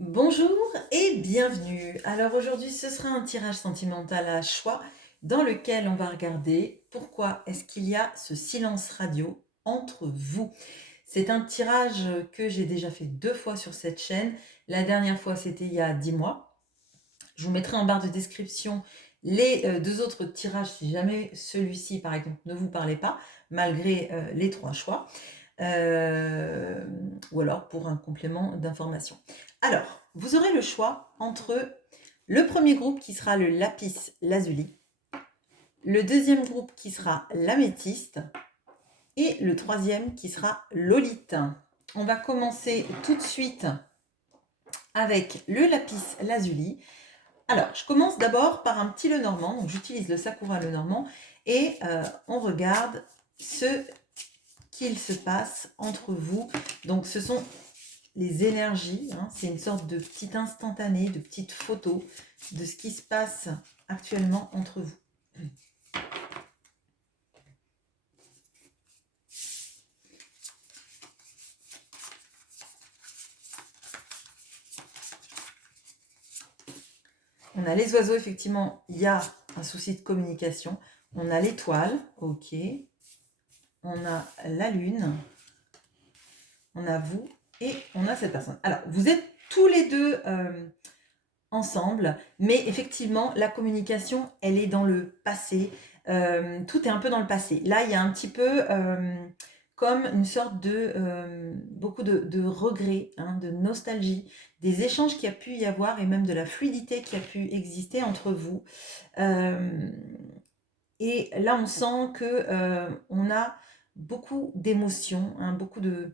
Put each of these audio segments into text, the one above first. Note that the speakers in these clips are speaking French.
Bonjour et bienvenue. Alors aujourd'hui, ce sera un tirage sentimental à choix dans lequel on va regarder pourquoi est-ce qu'il y a ce silence radio entre vous. C'est un tirage que j'ai déjà fait 2 fois sur cette chaîne. La dernière fois, c'était il y a 10 mois. Je vous mettrai en barre de description les 2 autres tirages si jamais celui-ci, par exemple, ne vous parlait pas, malgré les 3 choix. Ou alors pour un complément d'information. Alors, vous aurez le choix entre le premier groupe qui sera le lapis lazuli, le deuxième groupe qui sera l'améthyste et le troisième qui sera l'olite. On va commencer tout de suite avec le lapis lazuli. Alors, je commence d'abord par un petit Lenormand. Donc, j'utilise le Sakura Lenormand et on regarde ce qu'il se passe entre vous. Donc, ce sont les énergies. C'est une sorte de petit instantané, de petite photo de ce qui se passe actuellement entre vous. On a les oiseaux, effectivement, il y a un souci de communication. On a l'étoile, ok. On a la lune. On a vous et on a cette personne. Alors, vous êtes tous les deux ensemble, mais effectivement, la communication, elle est dans le passé. Tout est un peu dans le passé. Là, il y a un petit peu comme une sorte de beaucoup de regrets, de nostalgie, des échanges qu'il y a pu y avoir et même de la fluidité qui a pu exister entre vous. Et là, on sent que on a beaucoup d'émotions, beaucoup de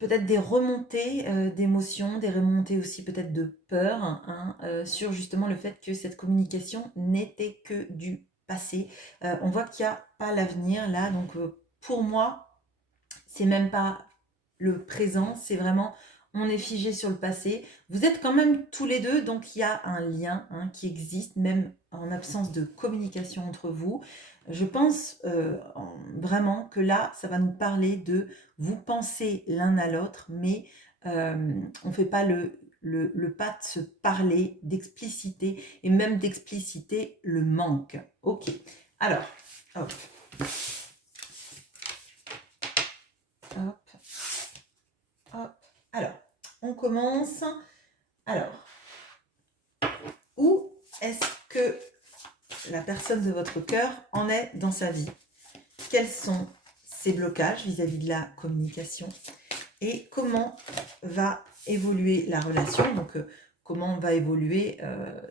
peut-être des remontées d'émotions, des remontées aussi peut-être de peur, sur justement le fait que cette communication n'était que du passé. On voit qu'il n'y a pas l'avenir là, donc pour moi, c'est même pas le présent, c'est vraiment on est figé sur le passé. Vous êtes quand même tous les deux, donc il y a un lien qui existe, même en absence de communication entre vous. Je pense vraiment que là, ça va nous parler de vous pensez l'un à l'autre, mais on ne fait pas le pas de se parler, d'expliciter, et même d'expliciter le manque. Ok, alors, hop, hop, hop. Alors, on commence. Alors, où est-ce que la personne de votre cœur en est dans sa vie? Quels sont ses blocages vis-à-vis de la communication? Et comment va évoluer la relation? Donc, comment va évoluer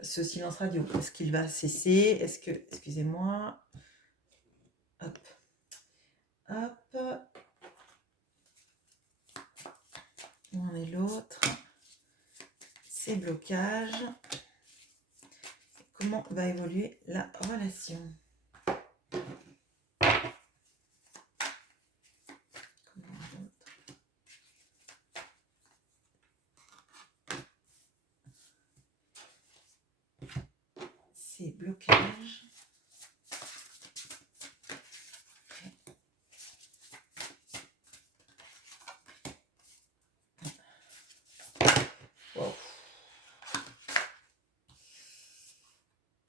ce silence radio? Est-ce qu'il va cesser? Est-ce que... Excusez-moi. Hop. Hop. Où en est l'autre? Ces blocages. Comment va évoluer la relation? Ces blocages. Wow.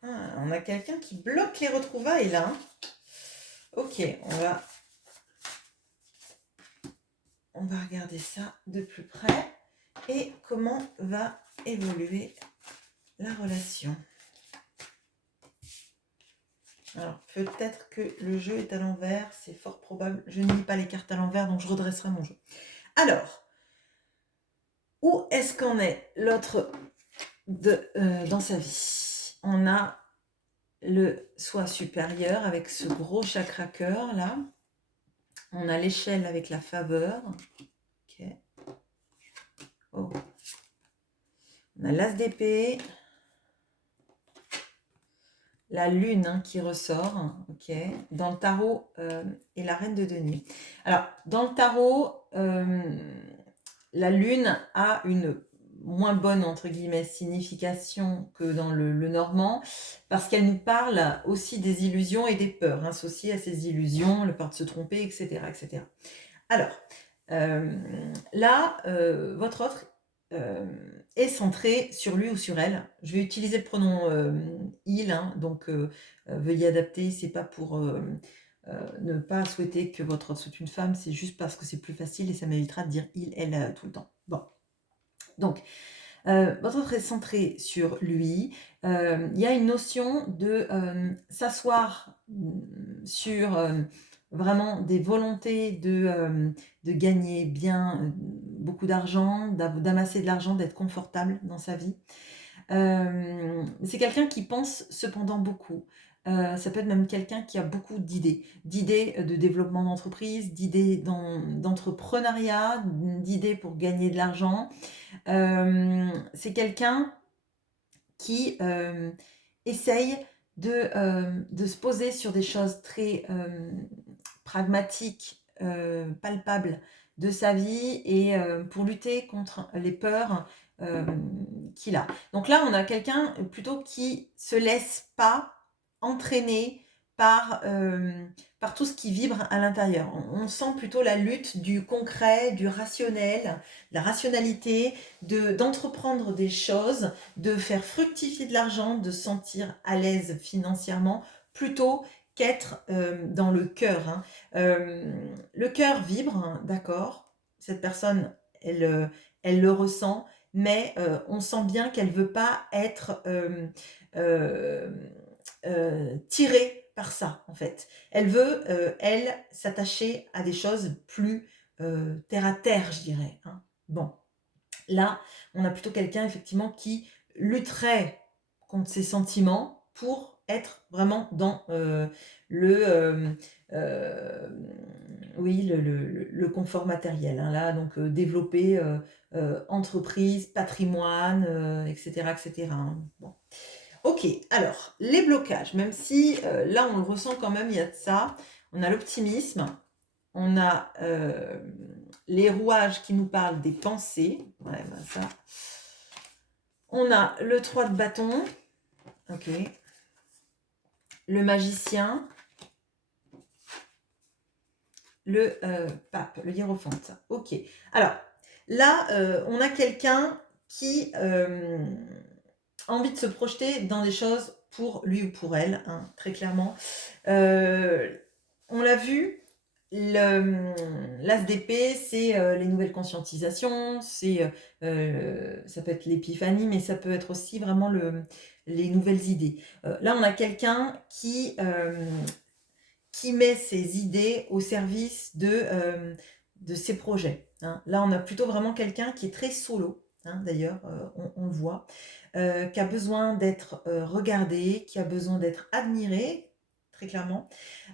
On a quelqu'un qui bloque les retrouvailles là. Ok, on va regarder ça de plus près. Et comment va évoluer la relation? Alors, peut-être que le jeu est à l'envers, c'est fort probable. Je ne lis pas les cartes à l'envers, donc je redresserai mon jeu. Alors, où est-ce qu'en est l'autre dans sa vie? On a le soi supérieur avec ce gros chakra cœur là. On a l'échelle avec la faveur. Ok. Oh. On a l'as d'épée. La lune qui ressort, ok, dans le tarot et la reine de denier. Alors, dans le tarot, la lune a une moins bonne, entre guillemets, signification que dans le normand, parce qu'elle nous parle aussi des illusions et des peurs associées à ces illusions, le peur de se tromper, etc. etc. Alors, là, votre autre est centré sur lui ou sur elle. Je vais utiliser le pronom il, hein, donc veuillez adapter, c'est pas pour ne pas souhaiter que votre autre soit une femme, c'est juste parce que c'est plus facile et ça m'évitera de dire il, elle tout le temps. Bon, donc votre autre est centré sur lui. Il y a une notion de s'asseoir sur vraiment des volontés de gagner bien beaucoup d'argent, d'amasser de l'argent, d'être confortable dans sa vie. C'est quelqu'un qui pense cependant beaucoup. Ça peut être même quelqu'un qui a beaucoup d'idées de développement d'entreprise, d'idées d'entrepreneuriat, d'idées pour gagner de l'argent. C'est quelqu'un qui essaye de se poser sur des choses très pragmatiques, palpables de sa vie et pour lutter contre les peurs qu'il a. Donc là, on a quelqu'un plutôt qui se laisse pas entraîner par tout ce qui vibre à l'intérieur. On sent plutôt la lutte du concret, du rationnel, la rationalité, d'entreprendre des choses, de faire fructifier de l'argent, de se sentir à l'aise financièrement, plutôt qu'être dans le cœur. Hein. Le cœur vibre, hein, d'accord, cette personne, elle le ressent, mais on sent bien qu'elle ne veut pas être tirée par ça, en fait. Elle veut, elle, s'attacher à des choses plus terre à terre, je dirais. Hein. Bon. Là, on a plutôt quelqu'un effectivement qui lutterait contre ses sentiments pour être vraiment dans le, euh, oui, le confort matériel. Hein, là, donc développer entreprise, patrimoine, etc., etc. Hein. Bon. Ok, alors les blocages, même si là on le ressent quand même, il y a de ça. On a l'optimisme, on a les rouages qui nous parlent des pensées. Ouais, ben ça. On a le 3 de bâton. Ok. Le magicien. Le pape, le hiérophante. Ok. Alors, là, on a quelqu'un qui a envie de se projeter dans des choses pour lui ou pour elle, hein, très clairement. On l'a vu, l'as d'épée, c'est les nouvelles conscientisations, ça peut être l'épiphanie, mais ça peut être aussi vraiment les nouvelles idées. Là, on a quelqu'un qui met ses idées au service de ses projets. Hein. Là, on a plutôt vraiment quelqu'un qui est très solo, hein, d'ailleurs, on le voit, qui a besoin d'être regardé, qui a besoin d'être admiré, très clairement.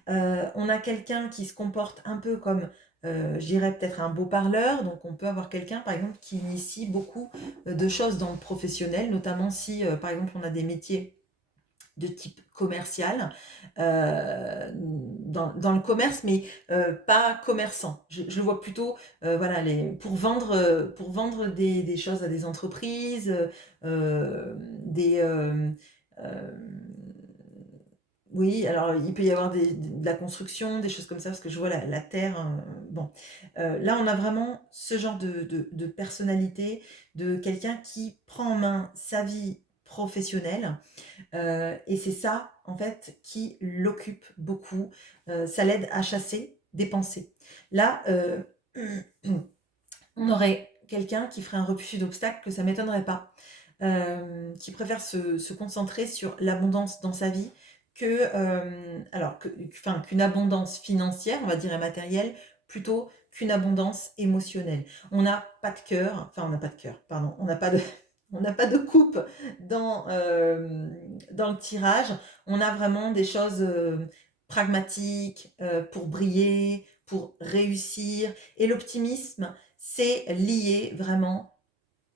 On a quelqu'un qui se comporte un peu comme, je dirais peut-être un beau parleur, donc on peut avoir quelqu'un par exemple qui initie beaucoup de choses dans le professionnel, notamment si par exemple on a des métiers de type commercial, dans le commerce, mais pas commerçant. Je le vois plutôt voilà, pour vendre des choses à des entreprises, des... oui, alors il peut y avoir de la construction, des choses comme ça, parce que je vois la terre. Bon, là on a vraiment ce genre de personnalité, de quelqu'un qui prend en main sa vie professionnelle, et c'est ça en fait qui l'occupe beaucoup. Ça l'aide à chasser des pensées. Là, on aurait quelqu'un qui ferait un refus d'obstacles que ça m'étonnerait pas, qui préfère se concentrer sur l'abondance dans sa vie qu'une abondance financière, on va dire, et matérielle, plutôt qu'une abondance émotionnelle. On n'a pas de cœur, enfin on n'a pas de cœur, pardon, on n'a pas de, on n'a pas de coupe dans le tirage. On a vraiment des choses pragmatiques pour briller, pour réussir. Et l'optimisme, c'est lié vraiment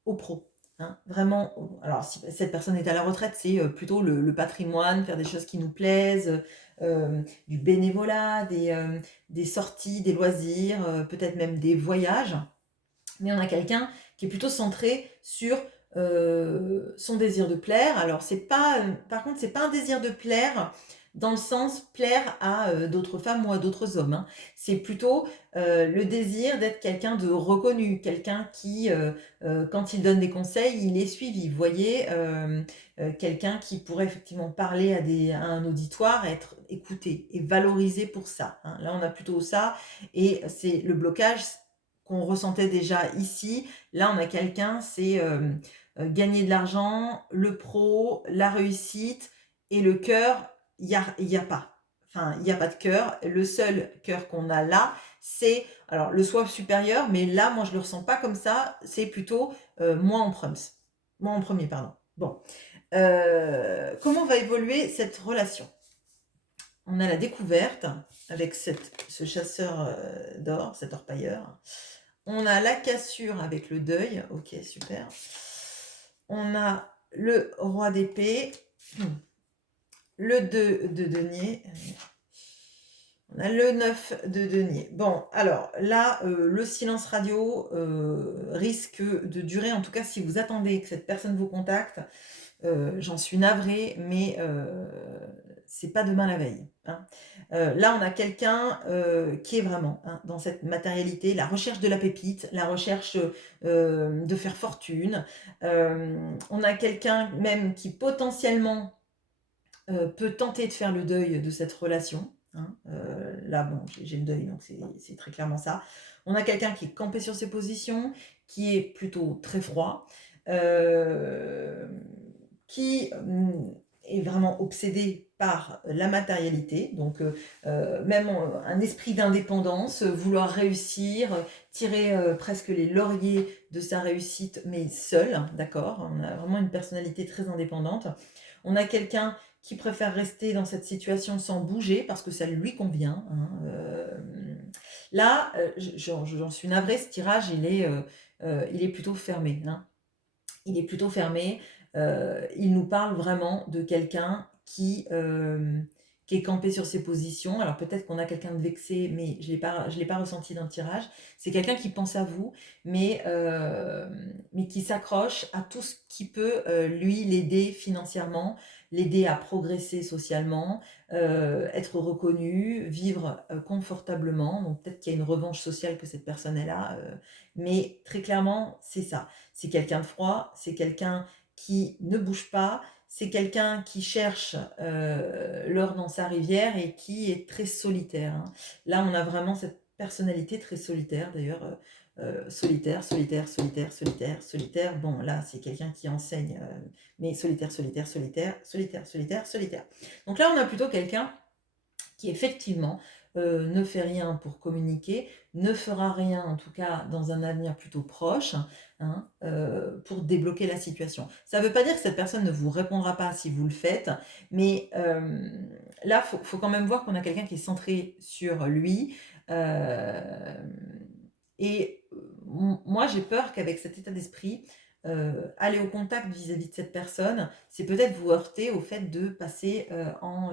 au pro. Hein, vraiment, alors si cette personne est à la retraite, c'est plutôt le patrimoine, faire des choses qui nous plaisent, du bénévolat, des sorties, des loisirs, peut-être même des voyages. Mais on a quelqu'un qui est plutôt centré sur son désir de plaire. Alors c'est pas, par contre, c'est pas un désir de plaire dans le sens plaire à d'autres femmes ou à d'autres hommes, hein. C'est plutôt le désir d'être quelqu'un de reconnu, quelqu'un qui, quand il donne des conseils, il est suivi. Vous voyez, quelqu'un qui pourrait effectivement parler à un auditoire, être écouté et valorisé pour ça, hein. Là, on a plutôt ça, et c'est le blocage qu'on ressentait déjà ici. Là, on a quelqu'un, c'est gagner de l'argent, le pro, la réussite et le cœur. Il y a pas. Enfin, il n'y a pas de cœur. Le seul cœur qu'on a là, c'est alors le soi supérieur, mais là, moi, je le ressens pas comme ça. C'est plutôt moi en premier. Moi en premier, pardon. Bon. Comment va évoluer cette relation? On a la découverte avec ce chasseur d'or, cet orpailleur. On a la cassure avec le deuil. Ok, super. On a le roi d'épée. Le 2 de denier. On a le 9 de denier. Bon, alors là, le silence radio risque de durer, en tout cas si vous attendez que cette personne vous contacte. J'en suis navrée, mais c'est pas demain la veille, hein. Là, on a quelqu'un qui est vraiment, hein, dans cette matérialité, la recherche de la pépite, la recherche de faire fortune. On a quelqu'un même qui potentiellement peut tenter de faire le deuil de cette relation, hein. Là, bon, j'ai le deuil, donc c'est très clairement ça. On a quelqu'un qui est campé sur ses positions, qui est plutôt très froid, qui est vraiment obsédé par la matérialité, donc même un esprit d'indépendance, vouloir réussir, tirer presque les lauriers de sa réussite, mais seul, hein, d'accord? On a vraiment une personnalité très indépendante. On a quelqu'un qui préfère rester dans cette situation sans bouger parce que ça lui convient, hein. Là, j'en suis navrée, ce tirage, il est plutôt fermé, hein. Il est plutôt fermé. Il nous parle vraiment de quelqu'un qui est campé sur ses positions. Alors peut-être qu'on a quelqu'un de vexé, mais je ne l'ai pas ressenti dans le tirage. C'est quelqu'un qui pense à vous, mais qui s'accroche à tout ce qui peut lui l'aider financièrement, l'aider à progresser socialement, être reconnu, vivre confortablement. Donc peut-être qu'il y a une revanche sociale que cette personne est là, mais très clairement, c'est ça. C'est quelqu'un de froid, c'est quelqu'un qui ne bouge pas, c'est quelqu'un qui cherche l'or dans sa rivière et qui est très solitaire, hein. Là, on a vraiment cette personnalité très solitaire, d'ailleurs, solitaire, solitaire, solitaire, solitaire, solitaire. Bon, là, c'est quelqu'un qui enseigne, mais solitaire, solitaire, solitaire, solitaire, solitaire, solitaire. Donc là, on a plutôt quelqu'un qui effectivement ne fait rien pour communiquer, ne fera rien en tout cas dans un avenir plutôt proche, hein, pour débloquer la situation. Ça ne veut pas dire que cette personne ne vous répondra pas si vous le faites, mais là, faut quand même voir qu'on a quelqu'un qui est centré sur lui. Et moi, j'ai peur qu'avec cet état d'esprit, aller au contact vis-à-vis de cette personne, c'est peut-être vous heurter au fait de passer en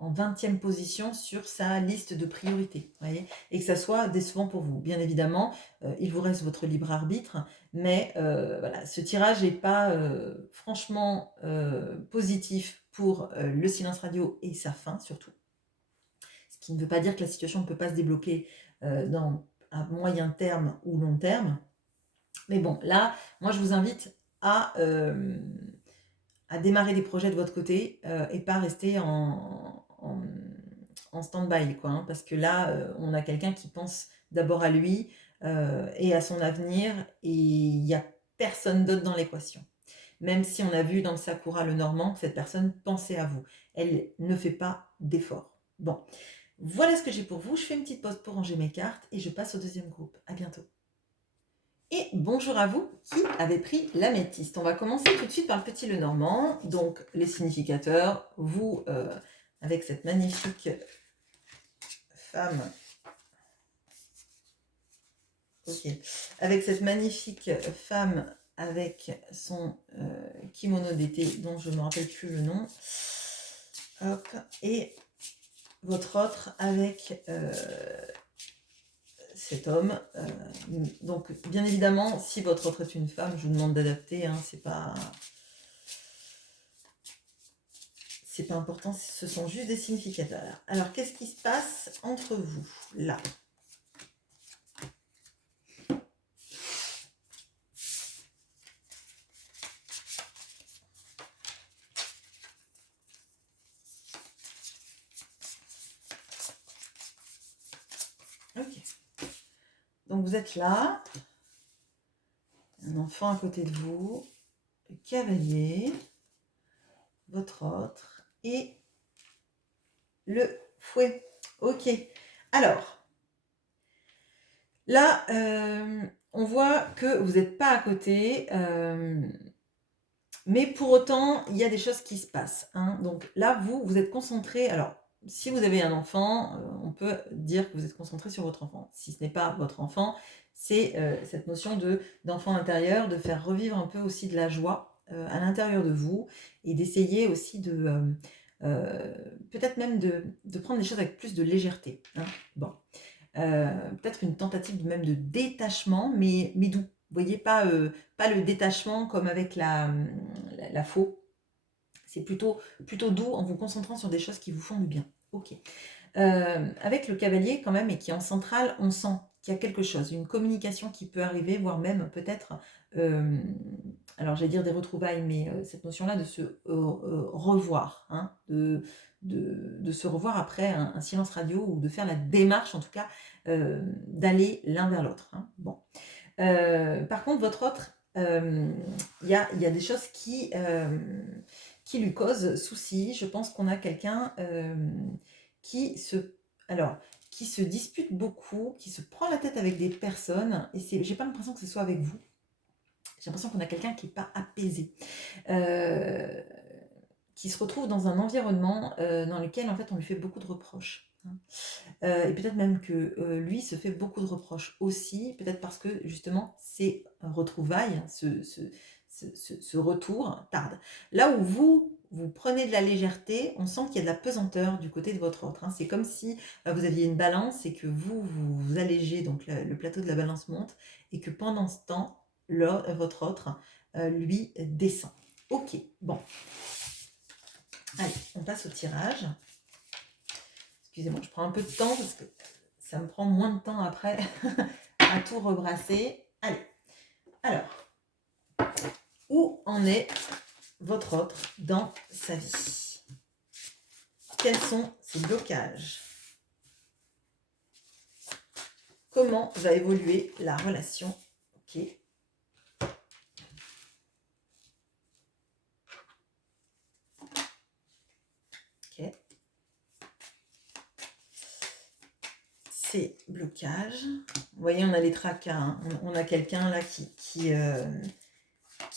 20e position sur sa liste de priorités, voyez, et que ça soit décevant pour vous. Bien évidemment, il vous reste votre libre arbitre, mais voilà, ce tirage n'est pas franchement positif pour le silence radio et sa fin surtout. Ce qui ne veut pas dire que la situation ne peut pas se débloquer à moyen terme ou long terme. Mais bon, là, moi, je vous invite à démarrer des projets de votre côté et pas rester en stand-by, quoi, hein, parce que là, on a quelqu'un qui pense d'abord à lui et à son avenir, et il n'y a personne d'autre dans l'équation. Même si on a vu dans le Sakura le Normand que cette personne pensait à vous. Elle ne fait pas d'effort. Bon, voilà ce que j'ai pour vous. Je fais une petite pause pour ranger mes cartes et je passe au deuxième groupe. À bientôt. Et bonjour à vous qui avez pris l'améthyste. On va commencer tout de suite par le petit Lenormand. Donc les significateurs, vous avec cette magnifique femme. Ok. Avec cette magnifique femme avec son kimono d'été dont je ne me rappelle plus le nom. Hop. Et votre autre avec cet homme. Donc, bien évidemment, si votre autre est une femme, je vous demande d'adapter. Hein, c'est c'est pas important, ce sont juste des significateurs. Alors, qu'est-ce qui se passe entre vous, là? Ok. Donc, vous êtes là. Un enfant à côté de vous. Le cavalier. Votre autre. Et le fouet. Ok. Alors, là, on voit que vous n'êtes pas à côté. Mais pour autant, il y a des choses qui se passent, hein. Donc là, vous êtes concentré. Alors, si vous avez un enfant, on peut dire que vous êtes concentré sur votre enfant. Si ce n'est pas votre enfant, c'est cette notion d'enfant intérieur, de faire revivre un peu aussi de la joie à l'intérieur de vous et d'essayer aussi peut-être même de prendre les choses avec plus de légèreté, hein. Bon. Peut-être une tentative même de détachement, mais doux. Vous voyez, pas le détachement comme avec la faux. C'est plutôt doux en vous concentrant sur des choses qui vous font du bien. Ok. Avec le cavalier quand même, et qui est en centrale, on sent qu'il y a quelque chose, une communication qui peut arriver, voire même peut-être, alors j'allais dire des retrouvailles, mais cette notion-là de se revoir, hein, de se revoir après un silence radio, ou de faire la démarche en tout cas d'aller l'un vers l'autre, hein. Bon. Par contre, votre autre, il y a des choses qui lui causent souci. Je pense qu'on a quelqu'un qui qui se dispute beaucoup, qui se prend la tête avec des personnes, et j'ai pas l'impression que ce soit avec vous. J'ai l'impression qu'on a quelqu'un qui n'est pas apaisé, qui se retrouve dans un environnement dans lequel en fait on lui fait beaucoup de reproches, hein. Et peut-être même que lui se fait beaucoup de reproches aussi, peut-être parce que justement ces retrouvailles, ce retour tarde. Là où vous prenez de la légèreté, on sent qu'il y a de la pesanteur du côté de votre autre, hein. C'est comme si vous aviez une balance et que vous allégez, donc le plateau de la balance monte, et que pendant ce temps, votre autre, lui, descend. Ok, bon. Allez, on passe au tirage. Excusez-moi, je prends un peu de temps parce que ça me prend moins de temps après à tout rebrasser. Allez, alors, où en est votre autre dans sa vie? Quels sont ses blocages? Comment va évoluer la relation? Ok. Ok. Ces blocages. Vous voyez, on a les tracas, hein. On a quelqu'un là qui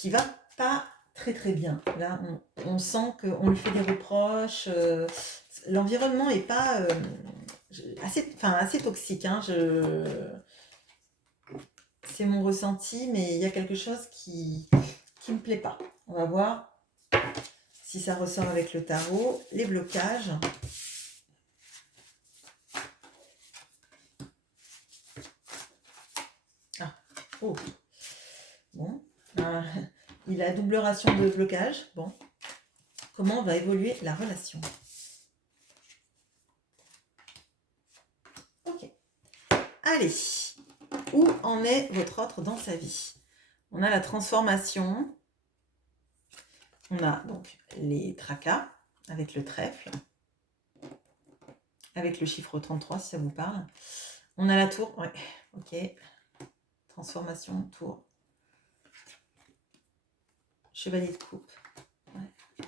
va pas très très bien. Là, on sent qu'on lui fait des reproches. L'environnement est pas assez toxique, hein. C'est mon ressenti, mais il y a quelque chose qui me plaît pas. On va voir si ça ressort avec le tarot. Les blocages. Ah, oh. Bon. Il a double ration de blocage. Bon. Comment va évoluer la relation? Ok. Allez. Où en est votre autre dans sa vie? On a la transformation. On a donc les tracas avec le trèfle. Avec le chiffre 33 si ça vous parle. On a la tour. Ouais. Ok. Transformation, tour. Chevalier de coupe. Ouais.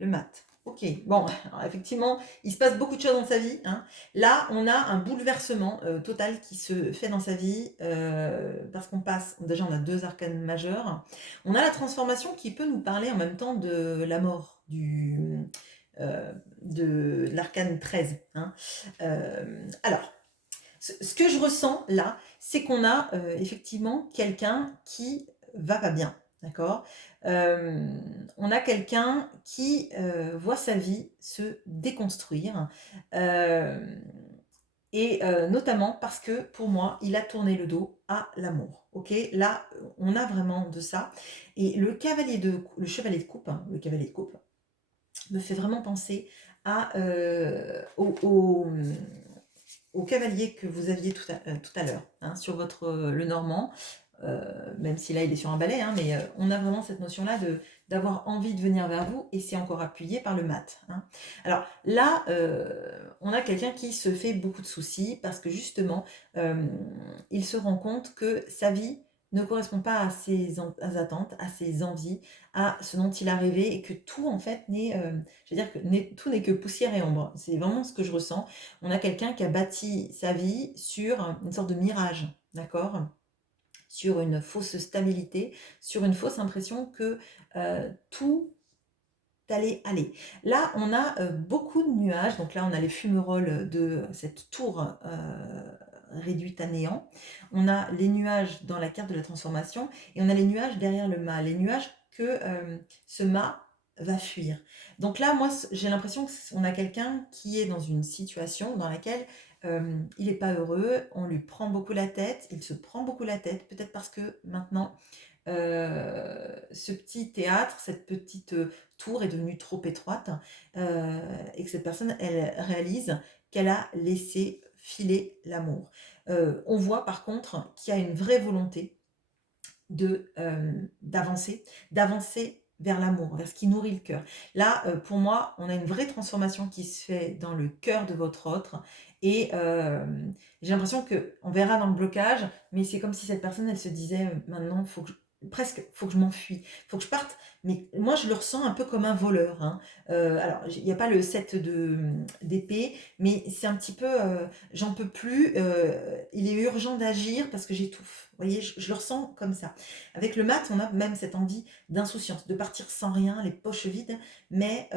Le mat. Ok, bon, alors effectivement, il se passe beaucoup de choses dans sa vie, hein. Là, on a un bouleversement total qui se fait dans sa vie, parce qu'on passe, déjà on a deux arcanes majeurs. On a la transformation qui peut nous parler en même temps de la mort, de l'arcane 13, hein. Alors, ce que je ressens là, c'est qu'on a effectivement quelqu'un qui va pas bien. D'accord. On a quelqu'un qui voit sa vie se déconstruire, et notamment parce que pour moi, il a tourné le dos à l'amour. Ok, là, on a vraiment de ça. Et le chevalier de coupe, hein, le cavalier de coupe, me fait vraiment penser à, au cavalier que vous aviez tout à l'heure, hein, sur votre, le Normand. Même si là il est sur un balai, hein, mais on a vraiment cette notion-là d'avoir envie de venir vers vous, et c'est encore appuyé par le mat, hein. Alors là, on a quelqu'un qui se fait beaucoup de soucis parce que justement, il se rend compte que sa vie ne correspond pas à ses attentes, à ses envies, à ce dont il a rêvé, et que tout en fait n'est, je veux dire que tout n'est que poussière et ombre. C'est vraiment ce que je ressens. On a quelqu'un qui a bâti sa vie sur une sorte de mirage, d'accord, sur une fausse stabilité, sur une fausse impression que tout allait aller. Là, on a beaucoup de nuages. Donc là, on a les fumerolles de cette tour réduite à néant. On a les nuages dans la carte de la transformation, et on a les nuages derrière le mât. Les nuages que ce mât va fuir. Donc là, moi, j'ai l'impression qu'on a quelqu'un qui est dans une situation dans laquelle il n'est pas heureux, on lui prend beaucoup la tête, il se prend beaucoup la tête, peut-être parce que maintenant, ce petit théâtre, cette petite tour est devenue trop étroite, et que cette personne, elle réalise qu'elle a laissé filer l'amour. On voit par contre qu'il y a une vraie volonté d'avancer vers l'amour, vers ce qui nourrit le cœur. Là, pour moi, on a une vraie transformation qui se fait dans le cœur de votre autre, et j'ai l'impression qu'on verra dans le blocage, mais c'est comme si cette personne, elle se disait, maintenant, faut que je m'enfuis, faut que je parte. Mais moi, je le ressens un peu comme un voleur, hein. Alors, il n'y a pas le 7 d'épée, mais c'est un petit peu, j'en peux plus, il est urgent d'agir parce que j'étouffe. Vous voyez, je le ressens comme ça. Avec le mat, on a même cette envie d'insouciance, de partir sans rien, les poches vides, mais,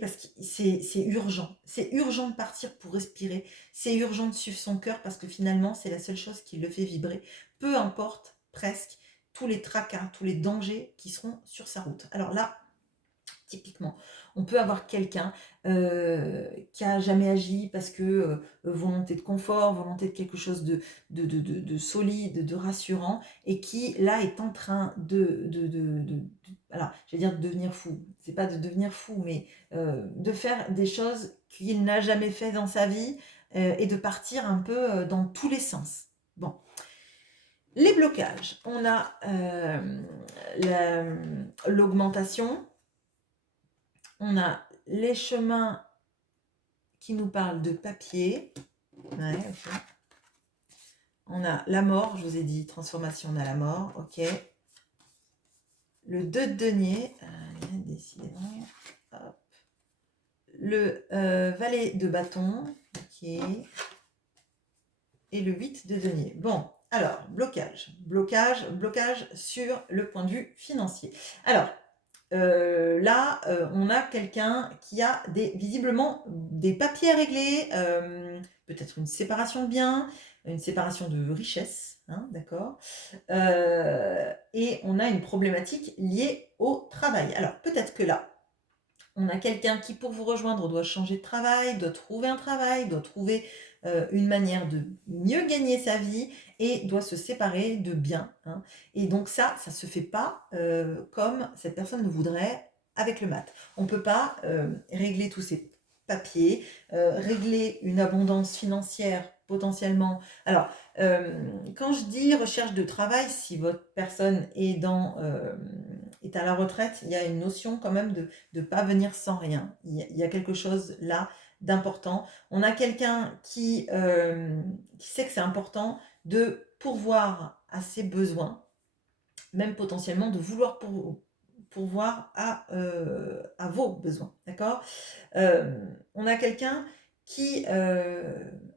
parce que c'est urgent. C'est urgent de partir pour respirer. C'est urgent de suivre son cœur parce que finalement, c'est la seule chose qui le fait vibrer. Peu importe, presque, tous les tracas, tous les dangers qui seront sur sa route. Alors là, typiquement, on peut avoir quelqu'un qui a jamais agi parce que volonté de confort, volonté de quelque chose de solide, de rassurant, et qui là est en train alors je vais dire de devenir fou. C'est pas de devenir fou, mais de faire des choses qu'il n'a jamais fait dans sa vie, et de partir un peu dans tous les sens. Bon, les blocages, on a l'augmentation. On a les chemins qui nous parlent de papier. Ouais, ok. On a la mort, je vous ai dit, transformation, on a la mort, ok. Le 2 de denier, décidément. Hop. Le valet de bâton, ok. Et le 8 de denier. Bon, alors, blocage sur le point de vue financier. Alors, là, on a quelqu'un qui a visiblement des papiers à régler, peut-être une séparation de biens, une séparation de richesses, hein, d'accord, et on a une problématique liée au travail. Alors, peut-être que là, on a quelqu'un qui, pour vous rejoindre, doit changer de travail, doit trouver un travail, doit trouver une manière de mieux gagner sa vie, et doit se séparer de biens, hein. Et donc ça se fait pas comme cette personne le voudrait avec le mat. On peut pas régler tous ces papiers, régler une abondance financière potentiellement. Alors, quand je dis recherche de travail, si votre personne est à la retraite, il y a une notion quand même de ne pas venir sans rien. Il y a quelque chose là d'important. On a quelqu'un qui sait que c'est important de pourvoir à ses besoins, même potentiellement de vouloir pourvoir à vos besoins. D'accord. On a quelqu'un qui a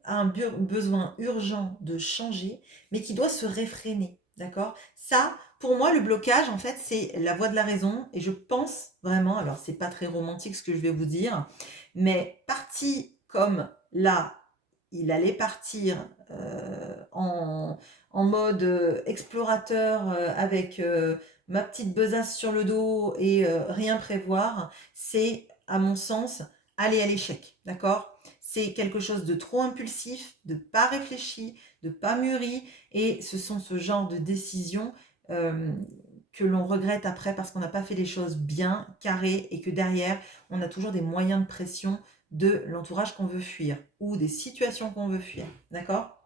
un besoin urgent de changer, mais qui doit se réfréner. D'accord. Ça, pour moi, le blocage, en fait, c'est la voie de la raison. Et je pense vraiment, alors c'est pas très romantique ce que je vais vous dire, mais parti comme là, il allait partir en mode explorateur, avec ma petite besace sur le dos et rien prévoir, c'est, à mon sens, aller à l'échec. D'accord. C'est quelque chose de trop impulsif, de pas réfléchi, de pas mûri, et ce sont ce genre de décisions que l'on regrette après parce qu'on n'a pas fait les choses bien, carrées, et que derrière, on a toujours des moyens de pression de l'entourage qu'on veut fuir ou des situations qu'on veut fuir. D'accord?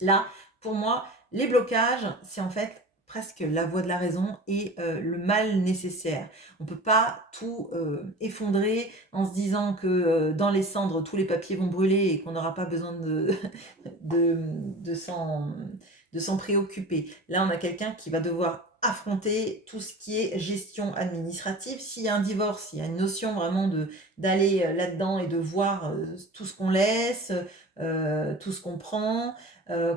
Là, pour moi, les blocages, c'est en fait presque la voie de la raison et le mal nécessaire. On ne peut pas tout effondrer en se disant que dans les cendres, tous les papiers vont brûler et qu'on n'aura pas besoin de, de s'en de s'en préoccuper. Là, on a quelqu'un qui va devoir affronter tout ce qui est gestion administrative. S'il y a un divorce, il y a une notion vraiment d'aller là-dedans et de voir tout ce qu'on laisse, tout ce qu'on prend,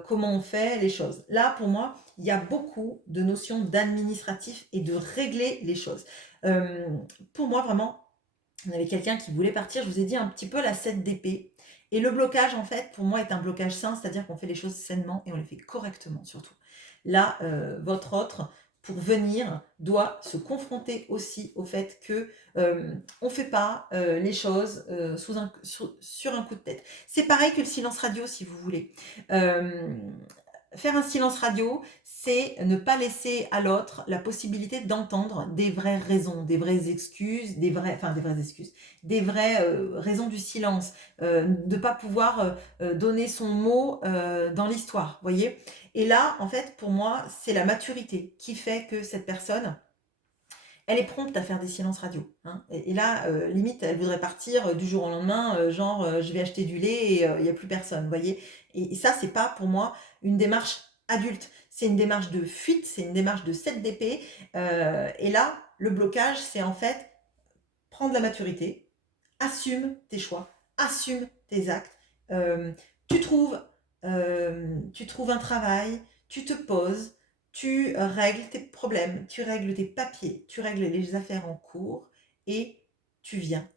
comment on fait les choses. Là, pour moi, il y a beaucoup de notions d'administratif et de régler les choses. Euh, pour moi, vraiment, on avait quelqu'un qui voulait partir, je vous ai dit un petit peu la 7 d'épée. Et le blocage, en fait, pour moi, est un blocage sain, c'est-à-dire qu'on fait les choses sainement et on les fait correctement, surtout. Là, votre autre, pour venir, doit se confronter aussi au fait que on ne fait pas les choses sur un coup de tête. C'est pareil que le silence radio, si vous voulez. Euh, Faire un silence radio, c'est ne pas laisser à l'autre la possibilité d'entendre des vraies raisons, des vraies excuses, des vraies raisons du silence, de ne pas pouvoir donner son mot dans l'histoire, voyez. Et là, en fait, pour moi, c'est la maturité qui fait que cette personne, elle est prompte à faire des silences radio, hein. Et là, limite, elle voudrait partir du jour au lendemain, genre, je vais acheter du lait et il n'y a plus personne, vous voyez. Et ça, c'est pas pour moi une démarche adulte. C'est une démarche de fuite, c'est une démarche de 7 d'épée. Et là, le blocage, c'est en fait prendre la maturité, assume tes choix, assume tes actes. Euh, tu, trouves, tu trouves un travail, tu te poses, tu règles tes problèmes, tu règles tes papiers, tu règles les affaires en cours et tu viens.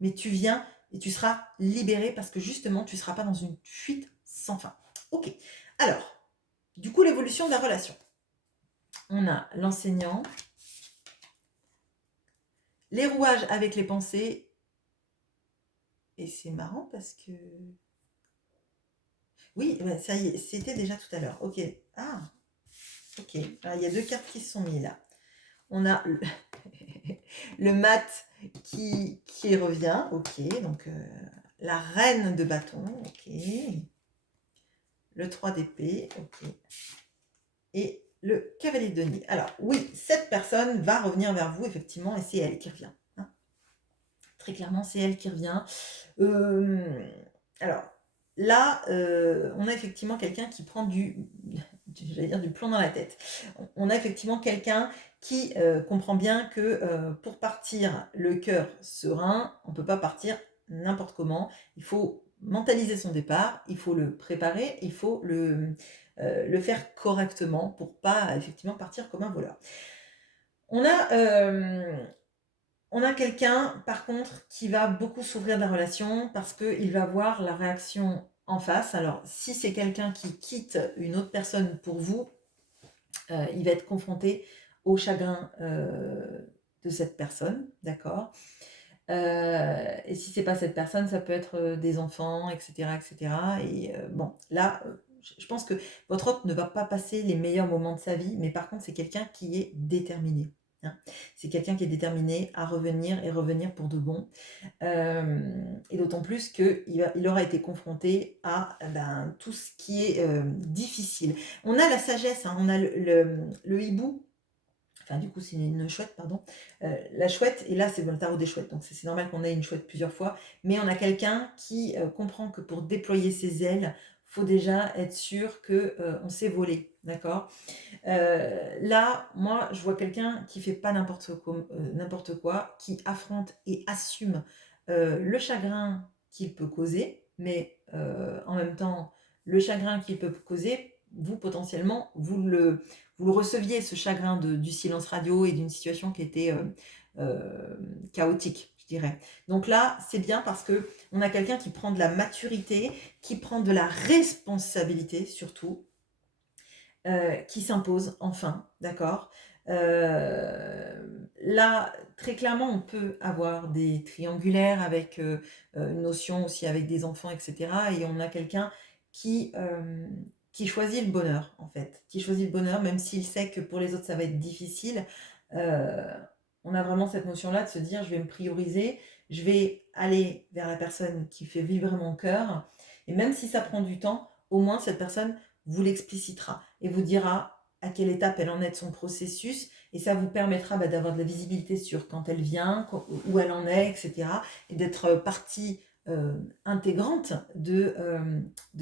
Mais tu viens et tu seras libéré parce que justement, tu ne seras pas dans une fuite sans fin. Ok. Alors, du coup, l'évolution de la relation. On a l'enseignant, les rouages avec les pensées. Et c'est marrant parce que oui, ouais, ça y est, c'était déjà tout à l'heure. Ok. Ah, ok. Alors, il y a deux cartes qui se sont mises là. On a le mat qui revient. Ok. Donc, la reine de bâton. Ok. Le 3 d'épée. Ok. Et le cavalier de denier. Alors, oui, cette personne va revenir vers vous, effectivement, et c'est elle qui revient, hein. Très clairement, c'est elle qui revient. Alors, là, on a effectivement quelqu'un qui prend j'allais dire du plomb dans la tête. On a effectivement quelqu'un qui comprend bien que pour partir le cœur serein, on ne peut pas partir n'importe comment. Il faut mentaliser son départ, il faut le préparer, il faut le faire correctement pour pas effectivement partir comme un voleur. On a, on a quelqu'un, par contre, qui va beaucoup s'ouvrir de la relation parce qu'il va voir la réaction en face. Alors, si c'est quelqu'un qui quitte une autre personne pour vous, il va être confronté au chagrin de cette personne, d'accord. Et si c'est pas cette personne, ça peut être des enfants, etc., etc. Et bon, là, je pense que votre hôte ne va pas passer les meilleurs moments de sa vie, mais par contre, c'est quelqu'un qui est déterminé, hein. C'est quelqu'un qui est déterminé à revenir et revenir pour de bon. Et d'autant plus qu'il aura été confronté à tout ce qui est difficile. On a la sagesse, hein, on a le hibou. Enfin, du coup, c'est une chouette, pardon. La chouette, et là, c'est dans le tarot des chouettes, donc c'est normal qu'on ait une chouette plusieurs fois, mais on a quelqu'un qui comprend que pour déployer ses ailes, il faut déjà être sûr qu'on sait voler, d'accord. Là, moi, je vois quelqu'un qui fait pas n'importe quoi, qui affronte et assume le chagrin qu'il peut causer, mais en même temps, le chagrin qu'il peut causer, vous, potentiellement, vous le receviez, ce chagrin du silence radio et d'une situation qui était chaotique, je dirais. Donc là, c'est bien parce que on a quelqu'un qui prend de la maturité, qui prend de la responsabilité surtout, qui s'impose enfin, d'accord. Là, très clairement, on peut avoir des triangulaires avec une notion aussi avec des enfants, etc. Et on a quelqu'un qui qui choisit le bonheur, en fait. Qui choisit le bonheur, même s'il sait que pour les autres, ça va être difficile. On a vraiment cette notion-là de se dire, je vais me prioriser, je vais aller vers la personne qui fait vibrer mon cœur. Et même si ça prend du temps, au moins cette personne vous l'explicitera et vous dira à quelle étape elle en est de son processus. Et ça vous permettra d'avoir de la visibilité sur quand elle vient, où elle en est, etc. Et d'être partie intégrante de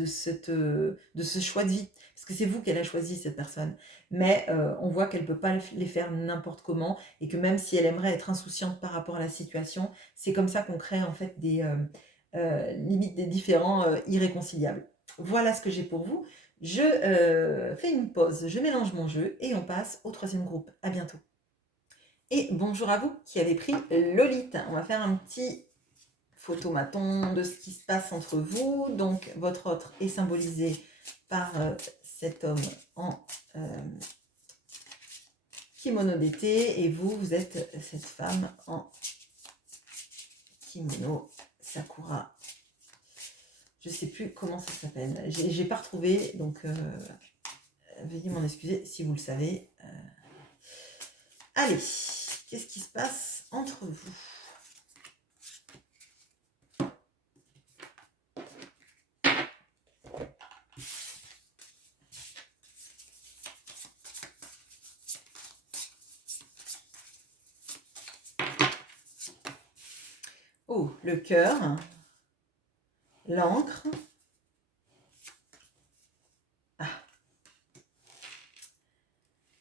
ce choix de vie. Parce que c'est vous qu'elle a choisi, cette personne. Mais on voit qu'elle ne peut pas les faire n'importe comment et que même si elle aimerait être insouciante par rapport à la situation, c'est comme ça qu'on crée en fait des limites des différents irréconciliables. Voilà ce que j'ai pour vous. Je fais une pause, je mélange mon jeu et on passe au troisième groupe. À bientôt. Et bonjour à vous qui avez pris Lolite. On va faire un petit photomaton de ce qui se passe entre vous. Donc, votre autre est symbolisé par cet homme en kimono d'été et vous, vous êtes cette femme en kimono sakura. Je ne sais plus comment ça s'appelle. J'ai pas retrouvé, donc veuillez m'en excuser si vous le savez. Allez, qu'est-ce qui se passe entre vous? Oh, le cœur, l'encre. Ah.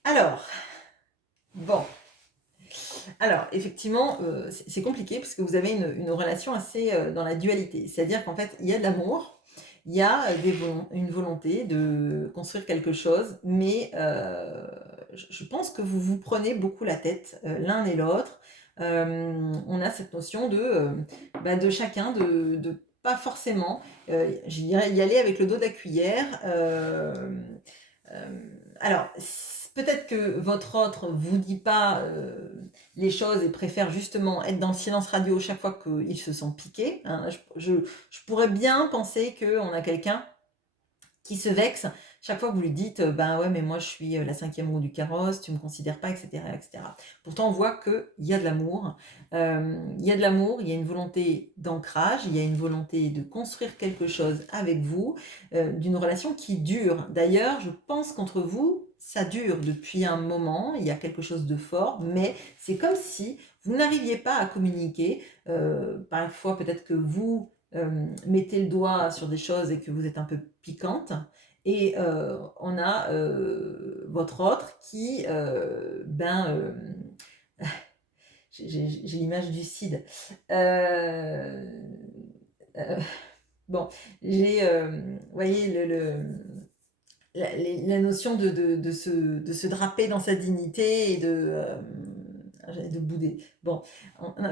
Alors, bon. Alors, effectivement, c'est compliqué parce que vous avez une relation assez dans la dualité. C'est-à-dire qu'en fait, il y a de l'amour, il y a une volonté de construire quelque chose, mais je pense que vous vous prenez beaucoup la tête l'un et l'autre. On a cette notion de chacun, de pas forcément, je dirais, y aller avec le dos de la cuillère. Alors, peut-être que votre autre vous dit pas les choses et préfère justement être dans le silence radio chaque fois qu'il se sent piqué. Hein. Je pourrais bien penser qu'on a quelqu'un qui se vexe chaque fois que vous lui dites ben ouais mais moi je suis la cinquième roue du carrosse, tu me considères pas, etc., etc. Pourtant on voit qu'il y a de l'amour, il y a de l'amour, il y a une volonté d'ancrage, il y a une volonté de construire quelque chose avec vous, d'une relation qui dure. D'ailleurs je pense qu'entre vous ça dure depuis un moment, il y a quelque chose de fort, mais c'est comme si vous n'arriviez pas à communiquer. Parfois peut-être que vous mettez le doigt sur des choses et que vous êtes un peu piquante. Et on a votre autre qui, j'ai l'image du Cid. Euh, bon, j'ai, vous voyez, la notion de se draper dans sa dignité et de bouder. Bon,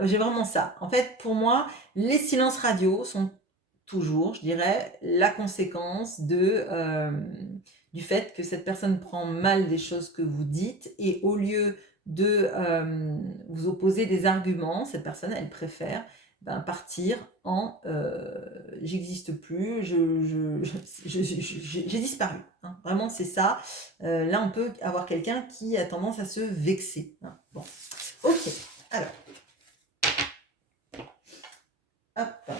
j'ai vraiment ça. En fait, pour moi, les silences radio sont toujours, je dirais, la conséquence du fait que cette personne prend mal des choses que vous dites et au lieu de vous opposer des arguments, cette personne, elle préfère partir en j'existe plus, j'ai disparu. Hein. Vraiment, c'est ça. Là, on peut avoir quelqu'un qui a tendance à se vexer. Hein. Bon, ok. Alors, hop.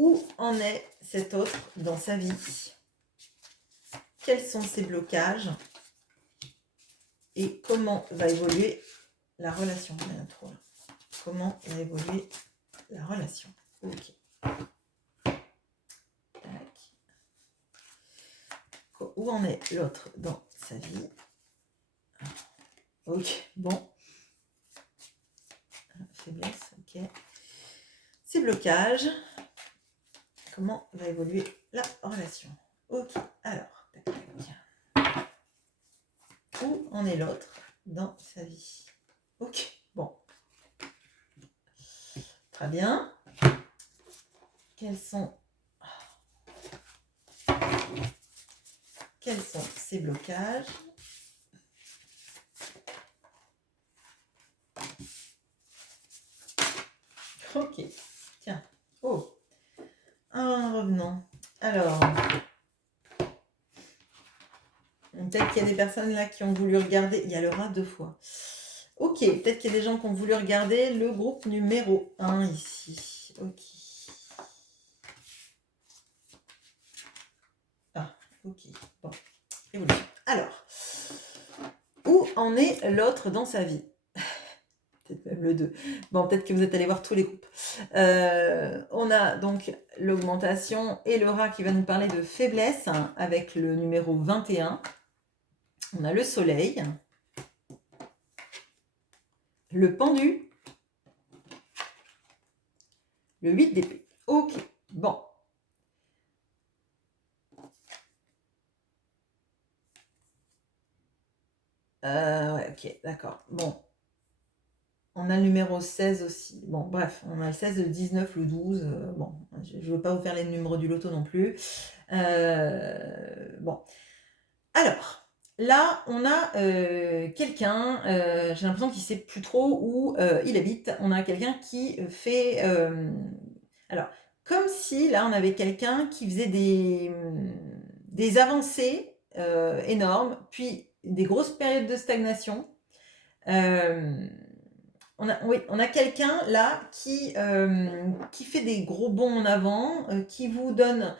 Où en est cet autre dans sa vie? Quels sont ses blocages? Et comment va évoluer la relation? Comment va évoluer la relation? Ok. Tac. Où en est l'autre dans sa vie? Ok, bon. Faiblesse, ok. Ses blocages. Comment va évoluer la relation? Ok, alors. Tac, tac. Où en est l'autre dans sa vie? Ok, bon. Très bien. Quels sont ces blocages? Ok, tiens. Oh, un revenant. Alors, personnes là qui ont voulu regarder, il y a le rat 2 fois. Ok, peut-être qu'il y a des gens qui ont voulu regarder le groupe numéro 1 ici. Ok. Ah, ok. Bon, évolution. Alors, où en est l'autre dans sa vie? Peut-être même le 2. Bon, peut-être que vous êtes allé voir tous les groupes. On a donc l'augmentation et le rat qui va nous parler de faiblesse hein, avec le numéro 21. On a le soleil, le pendu, le 8 d'épée. Ok, bon. Ouais, ok, d'accord. Bon. On a le numéro 16 aussi. Bon, bref, on a le 16, le 19, le 12. Bon, je ne veux pas vous faire les numéros du loto non plus. Bon. Alors, là, on a quelqu'un, j'ai l'impression qu'il ne sait plus trop où il habite. On a quelqu'un qui fait... alors, comme si, là, on avait quelqu'un qui faisait des avancées énormes, puis des grosses périodes de stagnation. Oui, on a quelqu'un là qui fait des gros bonds en avant, qui vous donne...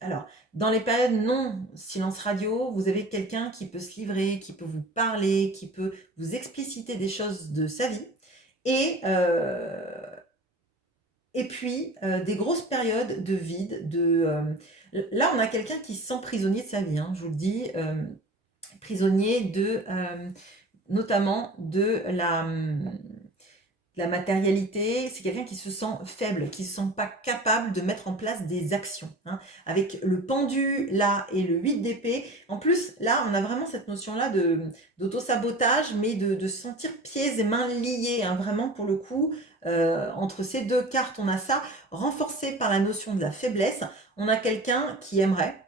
alors, dans les périodes non silence radio, vous avez quelqu'un qui peut se livrer, qui peut vous parler, qui peut vous expliciter des choses de sa vie. Et puis, des grosses périodes de vide. Là, on a quelqu'un qui se sent prisonnier de sa vie, hein, je vous le dis. Prisonnier notamment de la matérialité. C'est quelqu'un qui se sent faible, qui ne se sent pas capable de mettre en place des actions. Hein. Avec le pendu là et le 8 d'épée, en plus là on a vraiment cette notion-là d'auto-sabotage, mais de se sentir pieds et mains liés. Hein. Vraiment pour le coup, entre ces deux cartes, on a ça, renforcé par la notion de la faiblesse. On a quelqu'un qui aimerait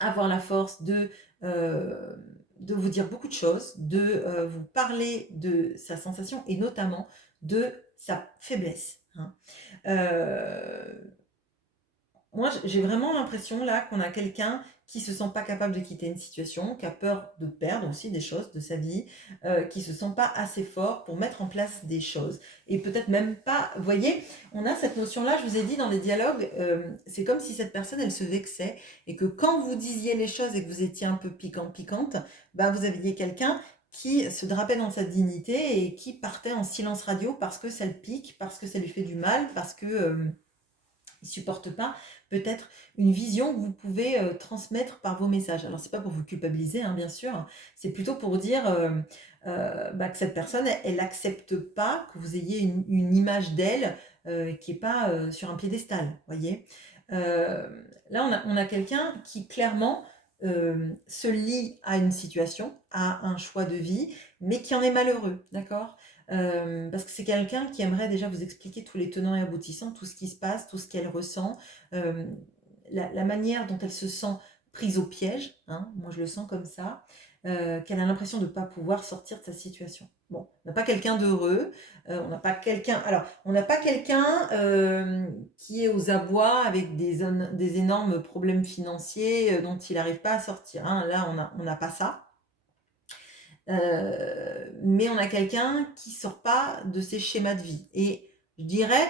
avoir la force de vous dire beaucoup de choses, de vous parler de sa sensation et notamment de sa faiblesse. Hein. Moi, j'ai vraiment l'impression là qu'on a quelqu'un qui se sent pas capable de quitter une situation, qui a peur de perdre aussi des choses de sa vie, qui se sent pas assez fort pour mettre en place des choses. Et peut-être même pas, vous voyez, on a cette notion-là, je vous ai dit dans les dialogues, c'est comme si cette personne, elle se vexait et que quand vous disiez les choses et que vous étiez un peu piquante, bah, vous aviez quelqu'un qui se drapait dans sa dignité et qui partait en silence radio parce que ça le pique, parce que ça lui fait du mal, parce que... il ne supporte pas peut-être une vision que vous pouvez transmettre par vos messages. Alors, c'est pas pour vous culpabiliser, hein, bien sûr, c'est plutôt pour dire que cette personne, elle n'accepte pas que vous ayez une image d'elle qui n'est pas sur un piédestal, voyez. Là, on a quelqu'un qui clairement se lie à une situation, à un choix de vie, mais qui en est malheureux, d'accord. Parce que c'est quelqu'un qui aimerait déjà vous expliquer tous les tenants et aboutissants, tout ce qui se passe, tout ce qu'elle ressent, euh, la manière dont elle se sent prise au piège, hein, moi je le sens comme ça, qu'elle a l'impression de ne pas pouvoir sortir de sa situation. Bon, on n'a pas quelqu'un d'heureux, on n'a pas quelqu'un... Alors, on n'a pas quelqu'un qui est aux abois avec des énormes problèmes financiers dont il n'arrive pas à sortir. Hein. Là, on n'a pas ça. Mais on a quelqu'un qui sort pas de ses schémas de vie. Et je dirais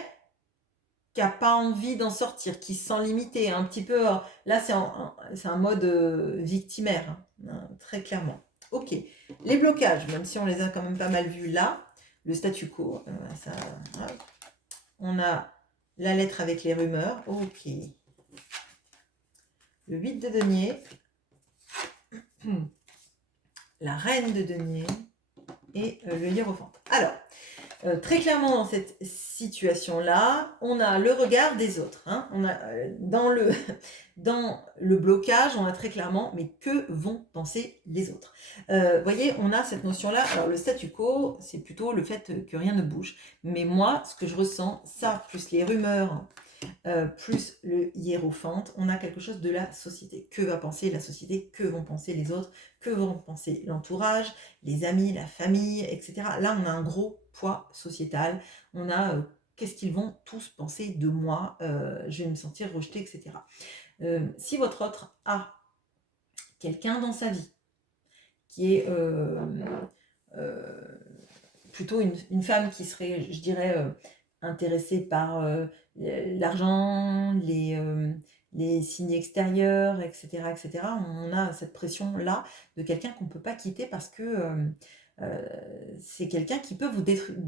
qui n'a pas envie d'en sortir, qui se sent limité, un petit peu... là, c'est un mode victimaire, hein, très clairement. Ok, les blocages, même si on les a quand même pas mal vus là, le statu quo, on a la lettre avec les rumeurs, ok. Le 8 de denier, la reine de denier et le hiérophante. Alors, très clairement dans cette situation-là, on a le regard des autres. Hein. On a, dans le blocage, on a très clairement, mais que vont penser les autres? Vous voyez, on a cette notion-là. Alors le statu quo, c'est plutôt le fait que rien ne bouge. Mais moi, ce que je ressens, ça, plus les rumeurs, plus le hiérophante, on a quelque chose de la société. Que va penser la société? Que vont penser les autres? Que vont penser l'entourage, les amis, la famille, etc. Là, on a un gros poids sociétal. On a qu'est-ce qu'ils vont tous penser de moi? Je vais me sentir rejetée, etc. Si votre autre a quelqu'un dans sa vie qui est plutôt une femme qui serait, je dirais, intéressée par l'argent, les signes extérieurs, etc., etc., on a cette pression-là de quelqu'un qu'on ne peut pas quitter parce que euh, c'est quelqu'un qui peut vous détruire.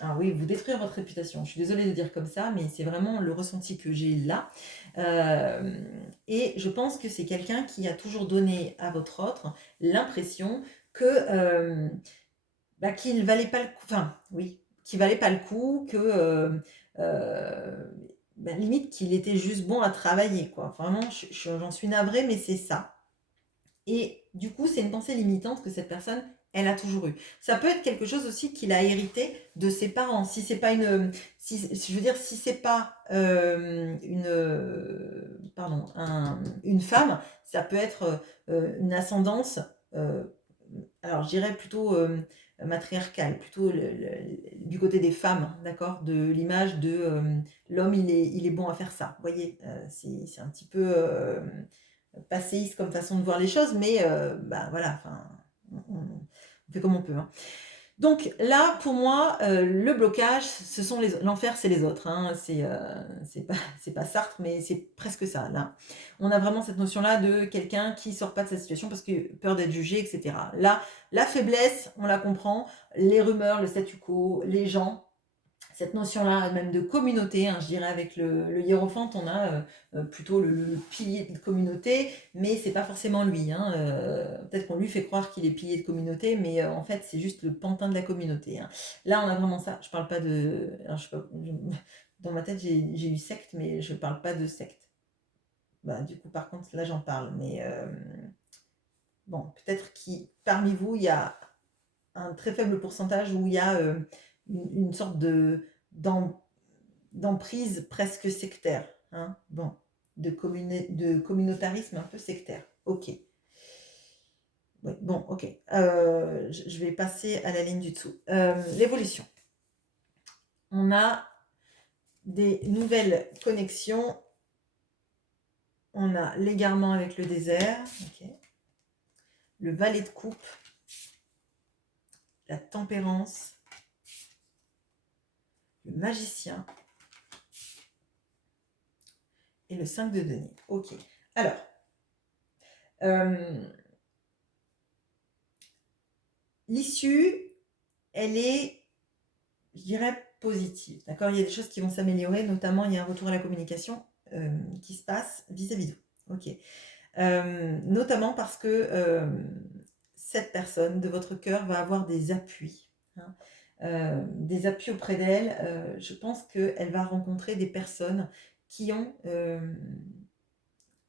Ah oui, vous détruire votre réputation. Je suis désolée de dire comme ça, mais c'est vraiment le ressenti que j'ai là. Euh, et je pense que c'est quelqu'un qui a toujours donné à votre autre l'impression que bah, qu'il valait pas le coup, enfin oui, qu'il valait pas le coup, que euh, bah, limite qu'il était juste bon à travailler, quoi. Vraiment, j'en suis navrée, mais c'est ça. Et du coup, c'est une pensée limitante que cette personne, elle a toujours eue. Ça peut être quelque chose aussi qu'il a hérité de ses parents. Si c'est pas je veux dire, si c'est pas une femme, ça peut être une ascendance. euh, alors, je dirais plutôt matriarcale, plutôt du côté des femmes, d'accord, de l'image de l'homme, il est bon à faire ça. Vous voyez, c'est un petit peu passéiste comme façon de voir les choses, mais bah voilà, enfin, on fait comme on peut, hein. Donc là, pour moi, le blocage, l'enfer, c'est les autres, hein. C'est pas Sartre, mais c'est presque ça. Là, on a vraiment cette notion-là de quelqu'un qui sort pas de cette situation parce que peur d'être jugé, etc. Là, la faiblesse, on la comprend. Les rumeurs, le statu quo, les gens, cette notion-là même de communauté, hein, je dirais avec le hiérophante, on a plutôt le pilier de communauté, mais c'est pas forcément lui, hein. Peut-être qu'on lui fait croire qu'il est pilier de communauté, mais en fait c'est juste le pantin de la communauté, hein. Là on a vraiment ça. Je parle pas de, alors, dans ma tête j'ai eu secte, mais je parle pas de secte. Bah, du coup par contre là j'en parle, mais bon, peut-être qui parmi vous il y a un très faible pourcentage où il y a une sorte d'emprise presque sectaire, hein, bon, de communautarisme un peu sectaire. Ok. Ouais, bon, ok. Je vais passer à la ligne du dessous. L'évolution. On a des nouvelles connexions. On a l'égarement avec le désert. Ok. Le valet de coupe. La tempérance. Le magicien. Et le 5 de denier. Ok. Alors, l'issue, elle est, je dirais, positive. D'accord. Il y a des choses qui vont s'améliorer, notamment il y a un retour à la communication qui se passe vis-à-vis d'eux. Ok. Notamment parce que cette personne de votre cœur va avoir des appuis, hein. Des appuis auprès d'elle. Je pense qu'elle va rencontrer des personnes qui ont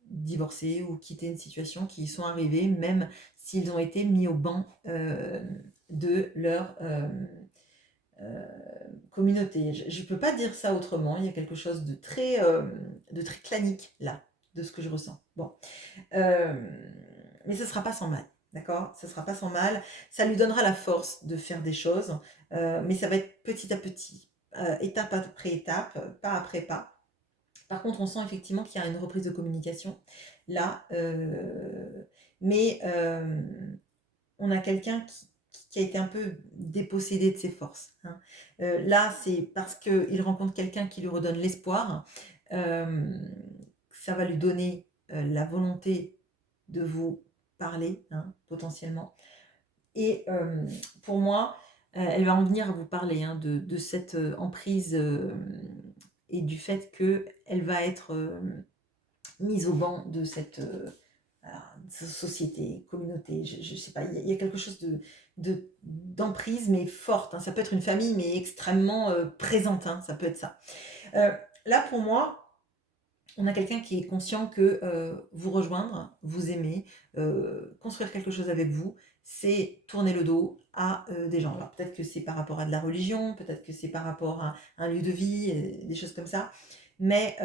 divorcé ou quitté une situation, qui y sont arrivés, même s'ils ont été mis au banc de leur communauté. Je ne peux pas dire ça autrement. Il y a quelque chose de très clanique là, de ce que je ressens. Bon. Mais ce ne sera pas sans mal. D'accord. Ce ne sera pas sans mal. Ça lui donnera la force de faire des choses. Mais ça va être petit à petit. Étape après étape, pas après pas. Par contre, on sent effectivement qu'il y a une reprise de communication là. Mais on a quelqu'un qui a été un peu dépossédé de ses forces, hein. Là, c'est parce qu'il rencontre quelqu'un qui lui redonne l'espoir. Ça va lui donner la volonté de vous parler, hein, potentiellement. Et pour moi, elle va en venir à vous parler, hein, de cette emprise et du fait qu'elle va être mise au banc de cette société, communauté, je sais pas, il y a quelque chose d'emprise, mais forte, hein. Ça peut être une famille, mais extrêmement présente, hein, ça peut être ça. Là, pour moi, on a quelqu'un qui est conscient que vous rejoindre, vous aimer, construire quelque chose avec vous, c'est tourner le dos à des gens. Alors peut-être que c'est par rapport à de la religion, peut-être que c'est par rapport à un lieu de vie, des choses comme ça, mais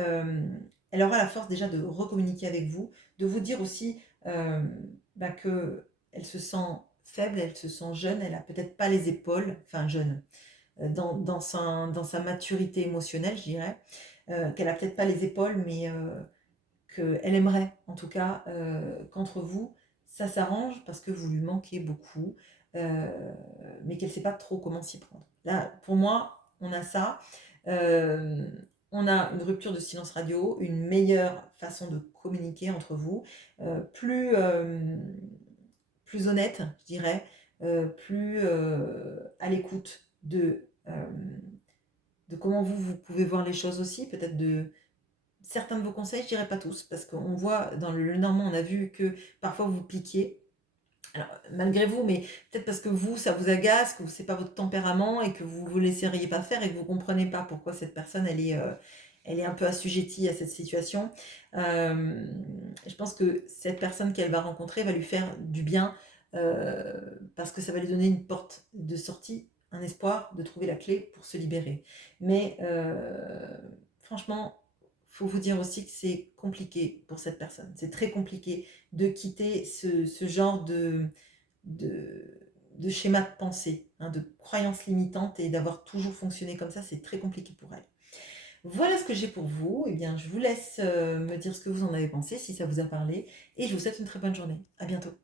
elle aura la force déjà de recommuniquer avec vous, de vous dire aussi bah, que elle se sent faible, elle se sent jeune, elle a peut-être pas les épaules, enfin jeune, dans sa maturité émotionnelle, je dirais, qu'elle a peut-être pas les épaules, mais qu'elle aimerait, en tout cas, qu'entre vous, ça s'arrange parce que vous lui manquez beaucoup, euh, mais qu'elle ne sait pas trop comment s'y prendre. Là, pour moi, on a ça. Euh, on a une rupture de silence radio, une meilleure façon de communiquer entre vous, plus, plus honnête, je dirais, plus à l'écoute de comment vous pouvez voir les choses aussi, peut-être de certains de vos conseils, je dirais pas tous, parce qu'on voit dans le Normand, on a vu que parfois vous piquiez, alors, malgré vous, mais peut-être parce que vous, ça vous agace, que c'est pas votre tempérament et que vous vous laisseriez pas faire et que vous comprenez pas pourquoi cette personne, elle est un peu assujettie à cette situation. Euh, je pense que cette personne qu'elle va rencontrer va lui faire du bien parce que ça va lui donner une porte de sortie, un espoir de trouver la clé pour se libérer. Mais franchement, faut vous dire aussi que c'est compliqué pour cette personne. C'est très compliqué de quitter ce genre de, de schéma de pensée, hein, de croyances limitantes et d'avoir toujours fonctionné comme ça, c'est très compliqué pour elle. Voilà ce que j'ai pour vous. Eh bien, je vous laisse me dire ce que vous en avez pensé, si ça vous a parlé, et je vous souhaite une très bonne journée. À bientôt.